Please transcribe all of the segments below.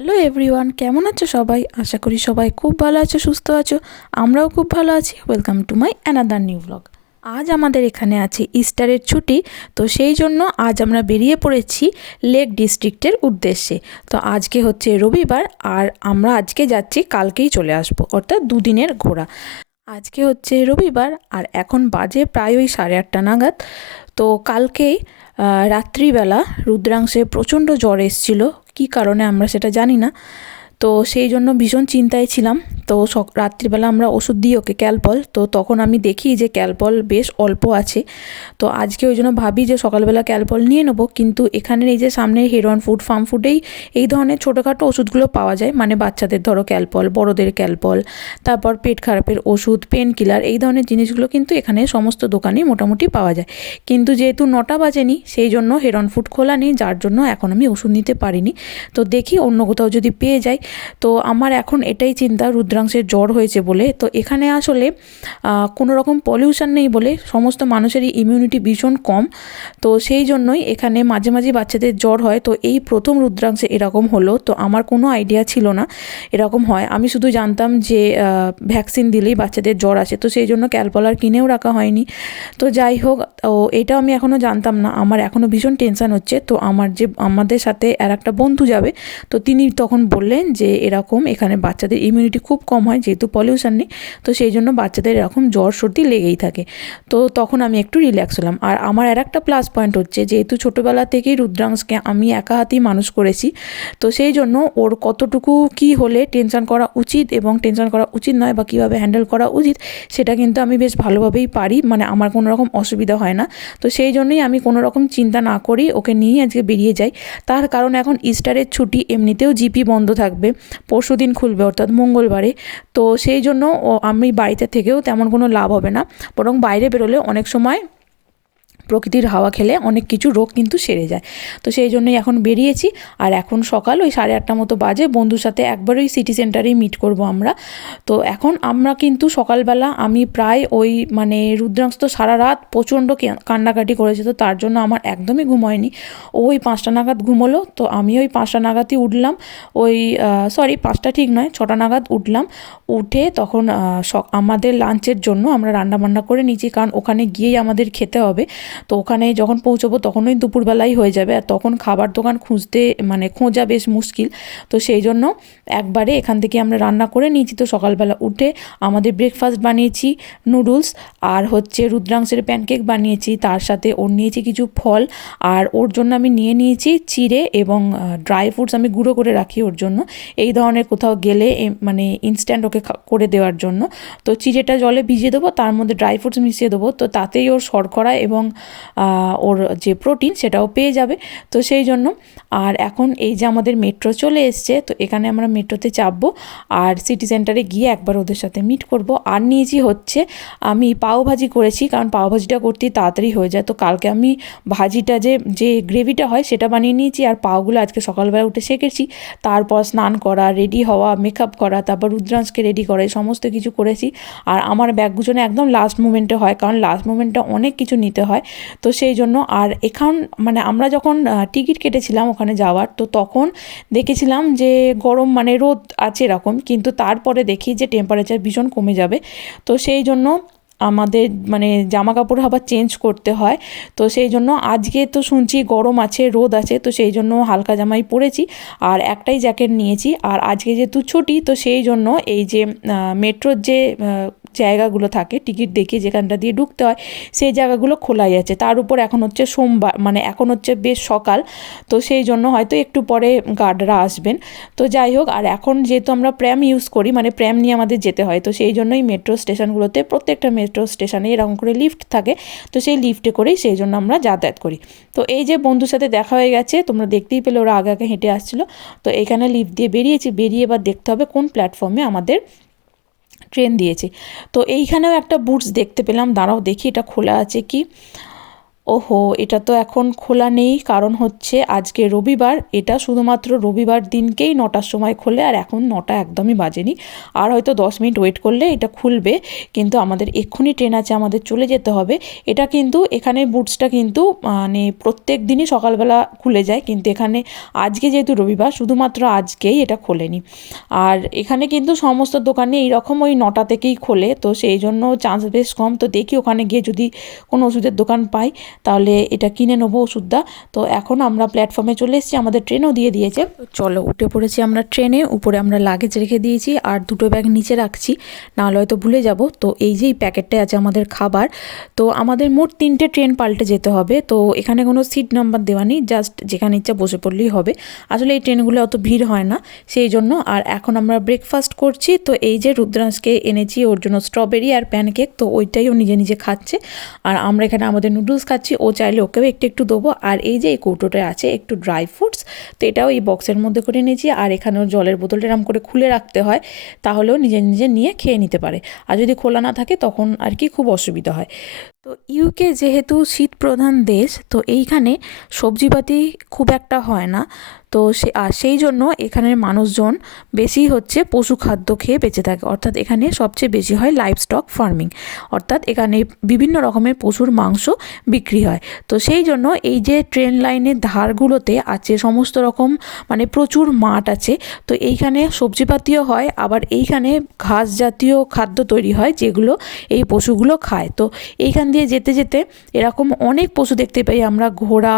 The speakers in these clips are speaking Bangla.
হ্যালো এভরিওয়ান, কেমন আছো সবাই? আশা করি সবাই খুব ভালো আছো, সুস্থ আছো। আমরাও খুব ভালো আছি। Welcome to my another new blog. আজ আমাদের এখানে আছে ইস্টারের ছুটি, তো সেই জন্য আজ আমরা বেরিয়ে পড়েছি লেক ডিস্ট্রিক্টের উদ্দেশ্যে। তো আজকে হচ্ছে রবিবার, আর আমরা আজকে যাচ্ছি, কালকেই চলে আসবো, অর্থাৎ দুদিনের ঘোরা। আজকে হচ্ছে রবিবার, আর এখন বাজে প্রায় ওই 8:30 নাগাদ। তো কালকেই রাত্রিবেলা রুদ্রাংশে প্রচণ্ড জ্বর এসেছিলো, কী কারণে আমরা সেটা জানি না। তো সেই জন্য ভীষণ চিন্তায় ছিলাম। তো রাত্রিবেলা আমরা ওষুধ দিই ওকে, ক্যালপল। তো তখন আমি দেখি যে ক্যালপল বেশ অল্প আছে। তো আজকে ওই জন্য ভাবি যে সকালবেলা ক্যালপল নিয়ে নেবো, কিন্তু এখানে এই যে সামনে হেরন ফুড, ফার্ম ফুডেই এই ধরনের ছোটোখাটো ওষুধগুলো পাওয়া যায়, মানে বাচ্চাদের ধরো ক্যালপল, বড়োদের ক্যালপল, তারপর পেট খারাপের ওষুধ, পেন কিলার, এই ধরনের জিনিসগুলো কিন্তু এখানে সমস্ত দোকানেই মোটামুটি পাওয়া যায়। কিন্তু যেহেতু 9টা বাজেনি, সেই জন্য হেরন ফুড খোলা নেই, যার জন্য এখন আমি ওষুধ নিতে পারিনি। তো দেখি অন্য কোথাও যদি পেয়ে যাই। তো আমার এখন এটাই চিন্তা, রুদ্রাংশের জ্বর হয়েছে বলে। তো এখানে আসলে কোনো রকম পলিউশন নেই বলে সমস্ত মানুষেরই ইমিউনিটি ভীষণ কম। তো সেই জন্যই এখানে মাঝে মাঝে বাচ্চাদের জ্বর হয়। তো এই প্রথম রুদ্রাংশে এরকম হলো, তো আমার কোনো আইডিয়া ছিল না এরকম হয়। আমি শুধু জানতাম যে ভ্যাকসিন দিলেই বাচ্চাদের জ্বর আসে, তো সেই জন্য ক্যালপলার কিনেও রাখা হয়নি। তো যাই হোক, ও এটা আমি এখনও জানতাম না। আমার এখনও ভীষণ টেনশান হচ্ছে। তো আমাদের সাথে আর একটা বন্ধু যাবে, তো তিনি তখন বললেন যে এরকম এখানে বাচ্চাদের ইমিউনিটি খুব কম হয়, যেহেতু পলিউশন নেই, তো সেই জন্য বাচ্চাদের এরকম জ্বর সর্দি লেগেই থাকে। তো তখন আমি একটু রিল্যাক্স হলাম। আর আমার আর একটা প্লাস পয়েন্ট হচ্ছে, যেহেতু ছোটোবেলা থেকেই রুদ্রাংশকে আমি একা হাতেই মানুষ করেছি, তো সেই জন্য ওর কতটুকু কি হলে টেনশন করা উচিত এবং টেনশন করা উচিত নয়, বা কীভাবে হ্যান্ডেল করা উচিত, সেটা কিন্তু আমি বেশ ভালোভাবেই পারি। মানে আমার কোনো রকম অসুবিধা হয় না। তো সেই জন্যই আমি কোনো রকম চিন্তা না করি ওকে নিয়ে আজকে বেরিয়ে যাই। তার কারণ এখন ইস্টারের ছুটি, এমনিতেও জিপি বন্ধ থাকবে, পরশুদিন খুলবে অর্থাৎ মঙ্গলবারে। তো সেই জন্য আমি বাড়িতে থেকেও তেমন কোনো লাভ হবে না, বরং বাইরে বেরোলে অনেক সময় প্রকৃতির হাওয়া খেলে অনেক কিছু রোগ কিন্তু সেরে যায়। তো সেই জন্যই এখন বেরিয়েছি। আর এখন সকাল ওই 8:30 মতো বাজে। বন্ধুর সাথে একবার ওই সিটি সেন্টারেই মিট করব আমরা। তো এখন আমরা কিন্তু সকালবেলা আমি প্রায় ওই মানে রুদ্রাংশ তো সারা রাত প্রচণ্ড কান্নাকাটি করেছে, তো তার জন্য আমার একদমই ঘুম হয়নি। ওই 5টা নাগাদ ঘুমোলো, তো আমি ওই 5টা নাগাদই উঠলাম। ওই 5টা ঠিক নয়, 6টা নাগাদ উঠলাম। উঠে তখন আমাদের লাঞ্চের জন্য আমরা রান্নাবান্না করে নিয়েছি, কারণ ওখানে গিয়েই আমাদের খেতে হবে। তো ওখানে যখন পৌঁছবো তখন ওই দুপুরবেলাই হয়ে যাবে, আর তখন খাবার দোকান খোঁজা বেশ মুশকিল। তো সেই জন্য একবারে এখান থেকে আমরা রান্না করে নিয়েছি। তো সকালবেলা উঠে আমাদের ব্রেকফাস্ট বানিয়েছি, নুডলস, আর হচ্ছে রুদ্রাংশের প্যানকেক বানিয়েছি, তার সাথে ওর নিয়েছি কিছু ফল, আর ওর জন্য আমি নিয়েছি চিড়ে এবং ড্রাই ফ্রুটস আমি গুঁড়ো করে রাখি ওর জন্য, এই ধরনের কোথাও গেলে মানে ইনস্ট্যান্ট ওকে করে দেওয়ার জন্য। তো চিড়েটা জলে ভিজিয়ে দেবো, তার মধ্যে ড্রাই ফ্রুটস মিশিয়ে দেবো, তো তাতেই ওর শর্করা এবং ওর যে প্রোটিন সেটাও পেয়ে যাবে। তো সেই জন্য আর এখন এই যে আমাদের মেট্রো চলে এসছে, তো এখানে আমরা মেট্রোতে চাপবো, আর সিটি সেন্টারে গিয়ে একবার ওদের সাথে মিট করব। আর নিয়েছি হচ্ছে, আমি পাওভাজি করেছি, কারণ পাওভাজিটা করতেই তাড়াতাড়ি হয়ে যায়। তো কালকে আমি ভাজিটা যে গ্রেভিটা হয় সেটা বানিয়ে নিয়েছি, আর পাওগুলো আজকে সকালবেলা উঠে সেঁকেছি। তারপর স্নান করা, রেডি হওয়া, মেকআপ করা, তারপর রুদ্রাংশকে রেডি করা, সমস্ত কিছু করেছি। আর আমার ব্যাগ গুছানো একদম লাস্ট মোমেন্টে হয়, কারণ লাস্ট মোমেন্টে অনেক কিছু নিতে হয়। তো সেই জন্য আর মানে আমরা যখন টিকিট কেটেছিলাম ওখানে যাওয়ার, তো তখন দেখেছিলাম যে গরম মানে রোদ আছে এরকম, কিন্তু তারপরে দেখি যে টেম্পারেচার ভীষণ কমে যাবে। তো সেই জন্য আমাদের মানে জামা কাপড় আবার চেঞ্জ করতে হয়। তো সেই জন্য আজকে তো শুনছি গরম আছে, রোদ আছে, তো সেই জন্য হালকা জামাই পরেছি, আর একটাই জ্যাকেট নিয়েছি। আর আজকে যেহেতু ছুটি, তো সেই জন্য এই যে মেট্রোর যে জায়গাগুলো থাকে টিকিট দেখিয়ে যেখানটা দিয়ে ঢুকতে হয়, সেই জায়গাগুলো খোলাই আছে। তার উপর এখন হচ্ছে সোমবার, মানে এখন হচ্ছে বেশ সকাল, তো সেই জন্য হয়তো একটু পরে গার্ডরা আসবেন। তো যাই হোক, আর এখন যেহেতু আমরা প্র্যাম ইউজ করি, মানে প্র্যাম নিয়ে আমাদের যেতে হয়, তো সেই জন্যই মেট্রো স্টেশনগুলোতে প্রত্যেকটা মেট্রো স্টেশনে এরকম করে লিফট থাকে। তো সেই লিফটে করেই সেই জন্য আমরা যাতায়াত করি। তো এই যে বন্ধুর সাথে দেখা হয়ে গেছে, তোমরা দেখতেই পেলে ওরা আগে আগে হেঁটে আসছিলো। তো এখানে লিফট দিয়ে বেরিয়েছি, বেরিয়ে এবার দেখতে হবে কোন প্ল্যাটফর্মে আমাদের ট্রেন দিয়েছে। তো এইখানেও একটা বুটস দেখতে পেলাম, দাঁড়াও দেখি এটা খোলা আছে কি। ওহো, এটা তো এখন খোলা নেই, কারণ হচ্ছে আজকে রবিবার, এটা শুধুমাত্র রবিবার দিনকেই 9টার সময় খোলে, আর এখন 9টা একদমই বাজেনি, আর হয়তো 10 মিনিট ওয়েট করলে এটা খুলবে। কিন্তু আমাদের এক্ষুনি ট্রেন আছে, আমাদের চলে যেতে হবে। এটা কিন্তু এখানে বুটসটা কিন্তু মানে প্রত্যেক দিনই সকালবেলা খুলে যায়, কিন্তু এখানে আজকে যেহেতু রবিবার শুধুমাত্র আজকেই এটা খোলেনি। আর এখানে কিন্তু সমস্ত দোকানে এইরকম ওই 9টা থেকেই খোলে, তো সেই জন্য চান্স বেশ কম। তো দেখি ওখানে গিয়ে যদি কোনো ওষুধের দোকান পাই তাহলে এটা কিনে নেবো ওষুধটা। তো এখন আমরা প্ল্যাটফর্মে চলে এসেছি, আমাদের ট্রেনও দিয়ে দিয়েছে। চলো উঠে পড়েছি আমরা ট্রেনে। উপরে আমরা লাগেজ রেখে দিয়েছি আর দুটো ব্যাগ নিচে রাখছি, নাহলে হয়তো ভুলে যাব। তো এই যে প্যাকেটটায় আছে আমাদের খাবার। তো আমাদের মোট 3টে ট্রেন পাল্টে যেতে হবে। তো এখানে কোনো সিট নাম্বার দেওয়া নেই, জাস্ট যেখানে ইচ্ছা বসে পড়লেই হবে। আসলে এই ট্রেনগুলো অত ভিড় হয় না সেই জন্য। আর এখন আমরা ব্রেকফাস্ট করছি। তো এই যে রুদ্রাংশকে এনেছি ওর জন্য স্ট্রবেরি আর প্যানকেক, তো ওইটাই ও নিজে নিজে খাচ্ছে। আর আমরা এখানে আমাদের নুডলস খাচ্ছি, ও চাইলে ওকেও একটু একটু দেবো। আর এই যে এই কৌটোটায় আছে একটু ড্রাই ফ্রুটস, তো এটাও এই বক্সের মধ্যে করে নিয়েছি। আর এখানেও জলের বোতলটা এরকম করে খুলে রাখতে হয়, তাহলেও নিজে নিজে নিয়ে খেয়ে নিতে পারে। আর যদি খোলা না থাকে তখন আর কি খুব অসুবিধা হয়। তো ইউকে যেহেতু শীত প্রধান দেশ, তো এইখানে সবজিপাতি খুব একটা হয় না। তো সেই জন্য এখানের মানুষজন বেশি হচ্ছে পশু খাদ্য খেয়ে বেঁচে থাকে, অর্থাৎ এখানে সবচেয়ে বেশি হয় লাইভস্টক ফার্মিং, অর্থাৎ এখানে বিভিন্ন রকমের পশুর মাংস বিক্রি হয়। তো সেই জন্য এই যে ট্রেন লাইনের ধারগুলোতে আছে সমস্ত রকম মানে প্রচুর মাঠ আছে। তো এইখানে সবজিপাতিও হয়, আবার এইখানে ঘাস জাতীয় খাদ্য তৈরি হয় যেগুলো এই পশুগুলো খায়। তো এইখান দিয়ে যেতে যেতে এরকম অনেক পশু দেখতে পাই আমরা, ঘোড়া,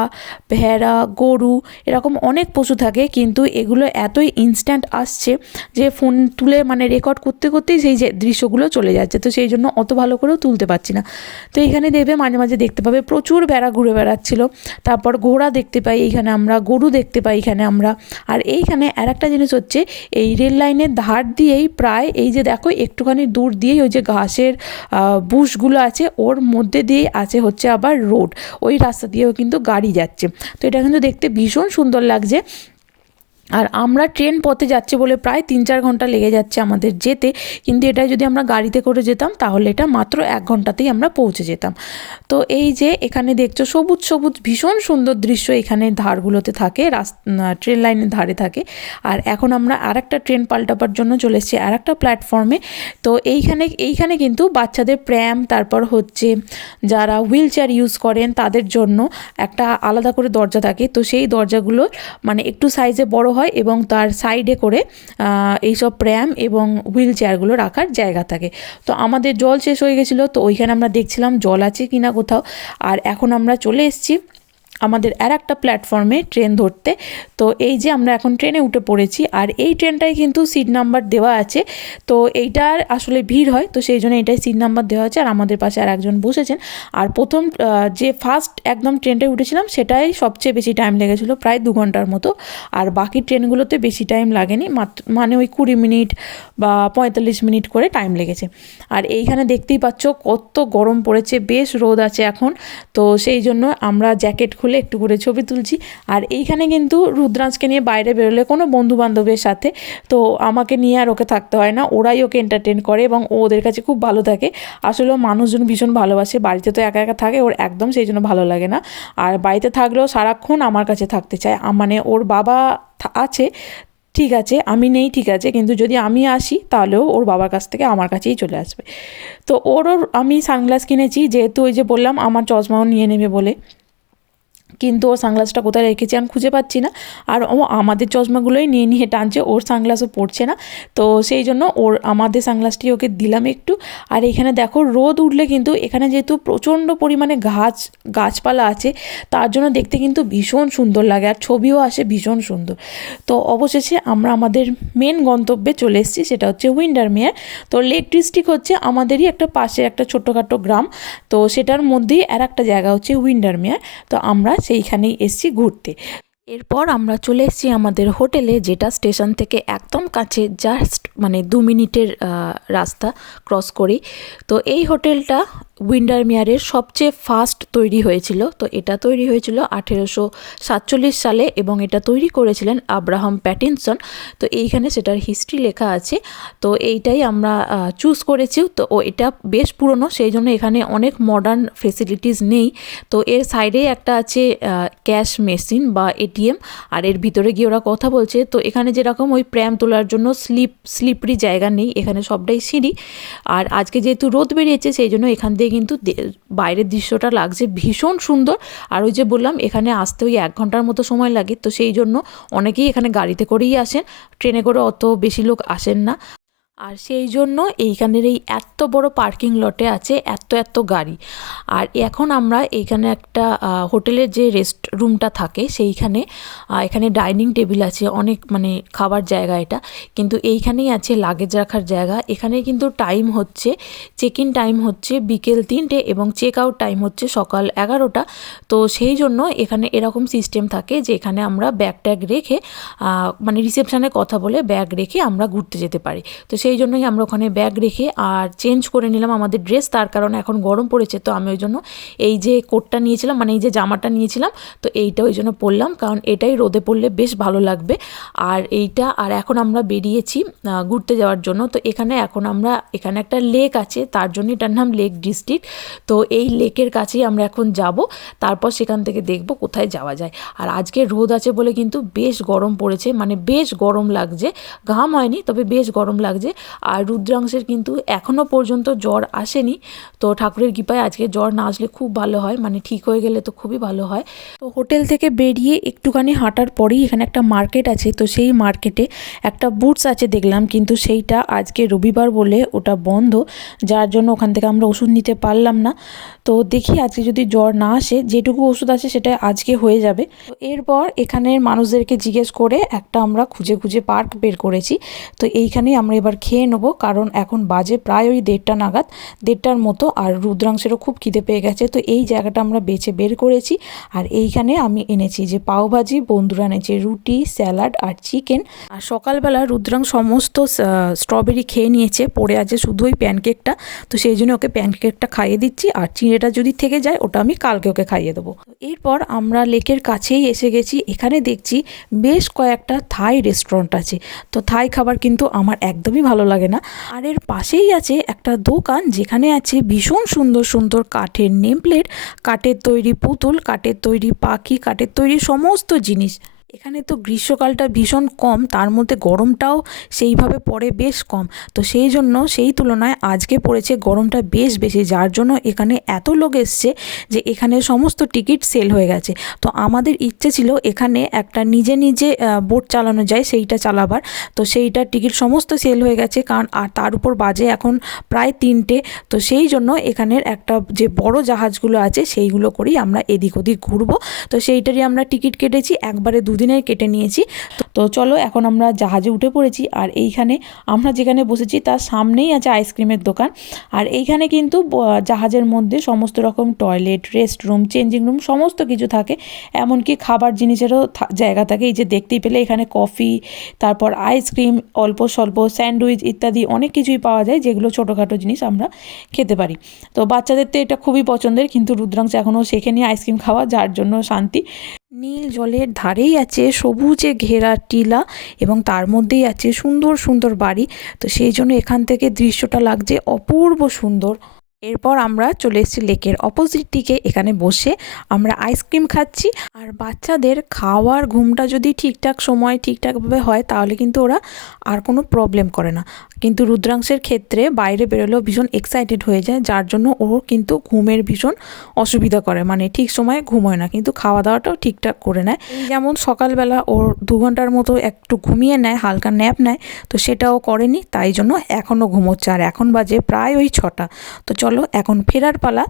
ভেড়া, গরু, এরকম অনেক পশু থাকে। কিন্তু এগুলো এতই ইনস্ট্যান্ট আসছে যে ফোন তুলে মানে রেকর্ড করতে করতেই সেই যে দৃশ্যগুলো চলে যাচ্ছে, তো সেই জন্য অত ভালো করেও তুলতে পারছি না। তো এইখানে দেখবে মাঝে মাঝে দেখতে পাবে প্রচুর ভেড়া ঘুরে বেড়াচ্ছিল, তারপর ঘোড়া দেখতে পাই এইখানে আমরা, গরু দেখতে পাই এইখানে আমরা। আর এইখানে আর একটা জিনিস হচ্ছে, এই রেল লাইনের ধার দিয়েই প্রায় এই যে দেখো একটুখানি দূর দিয়েই ওই যে ঘাসের বুশগুলো আছে, ওর মধ্যে দিয়ে আছে হচ্ছে আবার রোড, ওই রাস্তা দিয়েও কিন্তু গাড়ি যাচ্ছে। তো এটা কিন্তু দেখতে ভীষণ সুন্দর লাগছে। আর আমরা ট্রেন পথে যাচ্ছি বলে প্রায় 3-4 ঘন্টা লেগে যাচ্ছে আমাদের যেতে, কিন্তু এটা যদি আমরা গাড়িতে করে যেতাম তাহলে এটা মাত্র 1 ঘন্টাতেই আমরা পৌঁছে যেতাম। তো এই যে এখানে দেখছো সবুজ সবুজ ভীষণ সুন্দর দৃশ্য এখানে ধারগুলোতে থাকে, ট্রেন লাইনের ধারে থাকে। আর এখন আমরা আরেকটা ট্রেন পাল্টাবার জন্য চলে এসেছি আরেকটা প্ল্যাটফর্মে। তো এইখানে কিন্তু বাচ্চাদের প্র্যাম, তারপর হচ্ছে যারা হুইল চেয়ার ইউজ করেন তাদের জন্য একটা আলাদা করে দরজা থাকে। তো সেই দরজাগুলো মানে একটু সাইজে বড় হয় এবং তার সাইডে করে এইসব প্র্যাম এবং হুইল চেয়ারগুলো রাখার জায়গা থাকে। তো আমাদের জল শেষ হয়ে গেছিলো, তো ওইখানে আমরা দেখছিলাম জল আছে কিনা কোথাও। আর এখন আমরা চলে এসেছি আমাদের আর একটা প্ল্যাটফর্মে ট্রেন ধরতে। তো এই যে আমরা এখন ট্রেনে উঠে পড়েছি, আর এই ট্রেনটায় কিন্তু সিট নাম্বার দেওয়া আছে। তো এইটার আসলে ভিড় হয়, তো সেই জন্য এটাই সিট নাম্বার দেওয়া আছে। আর আমাদের পাশে আর একজন বসেছেন। আর প্রথম যে ফার্স্ট একদম ট্রেনটায় উঠেছিলাম সেটাই সবচেয়ে বেশি টাইম লেগেছিলো, প্রায় 2 ঘন্টার মতো। আর বাকি ট্রেনগুলোতে বেশি টাইম লাগেনি, মানে ওই 20 মিনিট বা 45 মিনিট করে টাইম লেগেছে। আর এইখানে দেখতেই পাচ্ছ কত গরম পড়েছে, বেশ রোদ আছে এখন। তো সেই জন্য আমরা জ্যাকেট খুলে একটু করে ছবি তুলছি। আর এইখানে কিন্তু রুদ্রাংশকে নিয়ে বাইরে বেরোলে কোনো বন্ধু বান্ধবের সাথে, তো আমাকে নিয়ে আর ওকে থাকতে হয় না, ওরাই ওকে এন্টারটেন করে এবং ও ওদের কাছে খুব ভালো থাকে। আসলে মানুষজন ভীষণ ভালোবাসে, বাড়িতে তো একা একা থাকে, ওর একদম সেই জন্য ভালো লাগে না। আর বাড়িতে থাকলেও সারাক্ষণ আমার কাছে থাকতে চায়। মানে ওর বাবা আছে ঠিক আছে, আমি নেই ঠিক আছে, কিন্তু যদি আমি আসি তাহলেও ওর বাবার কাছ থেকে আমার কাছেই চলে আসবে। তো ওরও আমি সানগ্লাস কিনেছি, যেহেতু ওই যে বললাম আমার চশমাও নিয়ে নেবে বলে, কিন্তু ওর সানগ্লাসটা কোথায় রেখেছি আমি খুঁজে পাচ্ছি না। আর ও আমাদের চশমাগুলোই নিয়ে নিয়ে টানছে, ওর সানগ্লাসও পড়ছে না। তো সেই জন্য আমাদের সানগ্লাসটি ওকে দিলাম একটু। আর এখানে দেখো রোদ উঠলে কিন্তু এখানে যেহেতু প্রচণ্ড পরিমাণে গাছপালা আছে, তার জন্য দেখতে কিন্তু ভীষণ সুন্দর লাগে, আর ছবিও আসে ভীষণ সুন্দর। তো অবশেষে আমরা আমাদের মেন গন্তব্যে চলে এসেছি, সেটা হচ্ছে উইন্ডারমেয়ার। তো লেক ডিস্ট্রিক্ট হচ্ছে আমাদেরই একটা পাশে একটা ছোট্টখাটো গ্রাম, তো সেটার মধ্যেই আর একটা জায়গা হচ্ছে উইন্ডারমেয়ার। তো আমরা সেইখানেই এসেছি ঘুরতে। এরপর আমরা চলে এসেছি আমাদের হোটেলে, যেটা স্টেশন থেকে একদম কাছে, জাস্ট মানে 2 মিনিটের রাস্তা ক্রস করি। তো এই হোটেলটা উইন্ডারমেয়ারের সবচেয়ে ফার্স্ট তৈরি হয়েছিল। তো এটা তৈরি হয়েছিল 1847 সালে এবং এটা তৈরি করেছিলেন আব্রাহাম প্যাটিনসন। তো এইখানে সেটার হিস্ট্রি লেখা আছে। তো এইটাই আমরা চুজ করেছি। তো এটা বেশ পুরনো, সেই জন্য এখানে অনেক মডার্ন ফেসিলিটিস নেই। তো এর সাইডেই একটা আছে ক্যাশ মেশিন বা এটিএম, আর এর ভিতরে গিয়ে ওরা কথা বলছে। তো এখানে যেরকম ওই প্র্যাম তোলার জন্য স্লিপারি জায়গা নেই, এখানে সবটাই সিঁড়ি। আর আজকে যেহেতু রোদ বেরিয়েছে সেই জন্য এখান দিয়ে কিন্তু বাইরের দৃশ্যটা লাগছে ভীষণ সুন্দর। আর ওই যে বললাম এখানে আসতে ওই 1 ঘন্টার মতো সময় লাগে, তো সেই জন্য অনেকেই এখানে গাড়িতে করেই আসেন, ট্রেনে করে অত বেশি লোক আসেন না। আর সেই জন্য এইখানের এই এত বড় পার্কিং লটে আছে এত গাড়ি। আর এখন আমরা এইখানে একটা হোটেলের যে রেস্ট রুমটা থাকে সেইখানে এখানে ডাইনিং টেবিল আছে, অনেক মানে খাবার জায়গা এটা, কিন্তু এইখানেই আছে লাগেজ রাখার জায়গা। এখানে কিন্তু টাইম হচ্ছে, চেক ইন টাইম হচ্ছে বিকেল 3টে এবং চেক আউট টাইম হচ্ছে সকাল 11টা। তো সেই জন্য এখানে এরকম সিস্টেম থাকে যে এখানে আমরা ব্যাগ ট্যাগ রেখে মানে রিসেপশানে কথা বলে ব্যাগ রেখে আমরা ঘুরতে যেতে পারি। তো সেই জন্যই আমরা ওখানে ব্যাগ রেখে আর চেঞ্জ করে নিলাম আমাদের ড্রেস, তার কারণ এখন গরম পড়েছে। তো আমি ওই জন্য এই যে কোটটা নিয়েছিলাম, মানে এই যে জামাটা নিয়েছিলাম, তো এইটা ওই জন্য পরলাম, কারণ এটাই রোদে পরলে বেশ ভালো লাগবে। আর এইটা, আর এখন আমরা বেরিয়েছি ঘুরতে যাওয়ার জন্য। তো এখানে এখন আমরা, এখানে একটা লেক আছে, তার জন্য এটার নাম লেক ডিস্ট্রিক্ট। তো এই লেকের কাছেই আমরা এখন যাব, তারপর সেখান থেকে দেখব কোথায় যাওয়া যায়। আর আজকে রোদ আছে বলে কিন্তু বেশ গরম পড়েছে, মানে বেশ গরম লাগছে, ঘাম হয়নি তবে বেশ গরম লাগছে। আর রুদ্রাংশের কিন্তু এখনও পর্যন্ত জ্বর আসেনি। তো ঠাকুরের কৃপায় আজকে জ্বর না আসলে খুব ভালো হয়, মানে ঠিক হয়ে গেলে তো খুবই ভালো হয়। তো হোটেল থেকে বেরিয়ে একটুখানি হাঁটার পরেই এখানে একটা মার্কেট আছে। তো সেই মার্কেটে একটা বুটস আছে দেখলাম, কিন্তু সেইটা আজকে রবিবার বলে ওটা বন্ধ, যার জন্য ওখান থেকে আমরা ওষুধ নিতে পারলাম না। তো দেখি আজকে যদি জ্বর না আসে, যেটুকু ওষুধ আছে সেটা আজকে হয়ে যাবে। তো এরপর এখানের মানুষদেরকে জিজ্ঞেস করে একটা আমরা খুঁজে পার্ক বের করেছি। তো এইখানেই আমরা এবার খেয়ে নেবো, কারণ এখন বাজে প্রায় ওই 1:30 নাগাদ, 1:30টার মতো। আর রুদ্রাংশেরও খুব খিদে পেয়ে গেছে। তো এই জায়গাটা আমরা বেছে বের করেছি। আর এইখানে আমি এনেছি যে পাওভাজি, বন্ধুরা এনেছে রুটি, স্যালাড আর চিকেন। আর সকালবেলা রুদ্রাংশ সমস্ত স্ট্রবেরি খেয়ে নিয়েছে, পড়ে আছে শুধু ওই প্যানকেকটা। তো সেই জন্য ওকে প্যানকেকটা খাইয়ে দিচ্ছি, আর চিঁড়েটা যদি থেকে যায় ওটা আমি কালকে ওকে খাইয়ে দেবো। এরপর আমরা লেকের কাছেই এসে গেছি। এখানে দেখছি বেশ কয়েকটা থাই রেস্টুরেন্ট আছে। তো থাই খাবার কিন্তু আমার একদমই ভালো লাগে না। আর এর পাশেই আছে একটা দোকান যেখানে আছে ভীষণ সুন্দর সুন্দর কাঠের নেম প্লেট, কাঠের তৈরি পুতুল, কাঠের তৈরি পাখি, কাঠের তৈরি সমস্ত জিনিস। এখানে তো গ্রীষ্মকালটা ভীষণ কম, তার মধ্যে গরমটাও সেইভাবে পড়ে বেশ কম। তো সেই জন্য সেই তুলনায় আজকে পড়েছে গরমটা বেশ বেশি, যার জন্য এখানে এত লোক এসছে যে এখানে সমস্ত টিকিট সেল হয়ে গেছে। তো আমাদের ইচ্ছে ছিল এখানে একটা নিজে বোট চালানো যায় সেইটা চালাবার, তো সেইটার টিকিট সমস্ত সেল হয়ে গেছে, কারণ আর তার উপর বাজে এখন প্রায় 3টে। তো সেই জন্য এখানের একটা যে বড় জাহাজগুলো আছে সেইগুলো করেই আমরা এদিক ওদিক ঘুরবো। তো সেইটারই আমরা টিকিট কেটেছি, একবারে 2 দিনের কেটে নিয়েছি। তো চলো এখন আমরা জাহাজে উঠে পড়েছি। আর এইখানে আমরা যেখানে বসেছি তার সামনেই আছে আইসক্রিমের দোকান। আর এইখানে কিন্তু জাহাজের মধ্যে সমস্ত রকম toilet, rest room, changing room সমস্ত কিছু থাকে, এমনকি খাবার জিনিসেরও জায়গা থাকে। এই যে দেখতেই পেলে এখানে কফি, তারপর আইসক্রিম, অল্প স্বল্প স্যান্ডউইচ ইত্যাদি অনেক কিছুই পাওয়া যায়, যেগুলো ছোটোখাটো জিনিস আমরা খেতে পারি। তো বাচ্চাদের তো এটা খুবই পছন্দের, কিন্তু রুদ্রাংশ এখনও শেখেনি আইসক্রিম খাওয়া, যার জন্য শান্তি। নীল জলের ধারেই আছে সবুজে ঘেরা টিলা এবং তার মধ্যেই আছে সুন্দর সুন্দর বাড়ি। তো সেই জন্য এখান থেকে দৃশ্যটা লাগছে অপূর্ব সুন্দর। এরপর আমরা চলে এসেছি লেকের অপোজিট দিকে, এখানে বসে আমরা আইসক্রিম খাচ্ছি। আর বাচ্চাদের খাওয়ার ঘুমটা যদি ঠিকঠাক সময় ঠিকঠাকভাবে হয় তাহলে কিন্তু ওরা আর কোনো প্রবলেম করে না, কিন্তু রুদ্রাংশের ক্ষেত্রে বাইরে বেরোলেও ভীষণ এক্সাইটেড হয়ে যায়, যার জন্য ও কিন্তু ঘুমের ভীষণ অসুবিধা করে, মানে ঠিক সময়ে ঘুমোয় না, কিন্তু খাওয়া দাওয়াটাও ঠিকঠাক করে নেয়। যেমন সকালবেলা ওর 2 ঘন্টার মতো একটু ঘুমিয়ে নেয়, হালকা ন্যাপ নেয়, তো সেটাও করেনি, তাই জন্য এখনও ঘুমোচ্ছে। আর এখন বাজে প্রায় ওই 6টা। তো চলো এখন ফেরার পালা।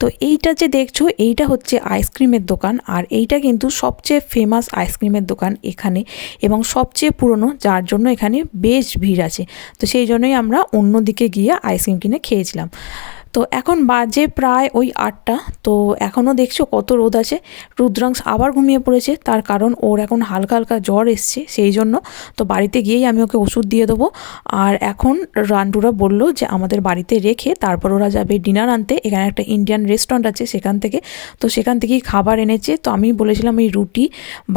তো এইটা যে দেখছো এইটা হচ্ছে আইসক্রিমের দোকান, আর এইটা কিন্তু সবচেয়ে ফেমাস আইসক্রিমের দোকান এখানে এবং সবচেয়ে পুরনো, যার জন্য এখানে বেশ ভিড় আছে। তো সেই জন্যই আমরা অন্য দিকে গিয়ে আইসক্রিম কিনে খেয়েছিলাম। তো এখন বাজে প্রায় ওই 8টা। তো এখনও দেখছো কত রোদ আছে। রুদ্রাংশ আবার ঘুমিয়ে পড়েছে, তার কারণ ওর এখন হালকা হালকা জ্বর এসছে সেই জন্য। তো বাড়িতে গিয়েই আমি ওকে ওষুধ দিয়ে দেবো। আর এখন রান্টুরা বললো যে আমাদের বাড়িতে রেখে তারপর ওরা যাবে ডিনার আনতে। এখানে একটা ইন্ডিয়ান রেস্টুরেন্ট আছে সেখান থেকে, তো সেখান থেকেই খাবার এনেছে। তো আমি বলেছিলাম এই রুটি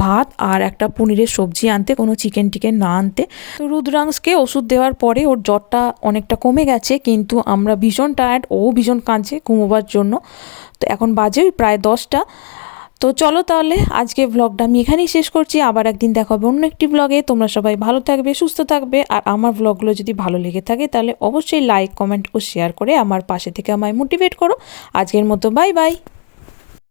ভাত আর একটা পনিরের সবজি আনতে, কোনো চিকেন টিকেন না আনতে। তো রুদ্রাংশকে ওষুধ দেওয়ার পরে ওর জ্বরটা অনেকটা কমে গেছে, কিন্তু আমরা ভীষণ টায়ার্ড, ও ভীষণ কাঁদছে ঘুমোবার জন্য। তো এখন বাজে প্রায় 10টা। তো চলো তাহলে আজকে ব্লগটা আমি এখানেই শেষ করছি। আবার একদিন দেখা হবে অন্য একটি ব্লগে। তোমরা সবাই ভালো থাকবে, সুস্থ থাকবে। আর আমার ব্লগগুলো যদি ভালো লেগে থাকে তাহলে অবশ্যই লাইক কমেন্ট ও শেয়ার করে আমার পাশে থেকে আমায় মোটিভেট করো। আজকের মতো বাই বাই।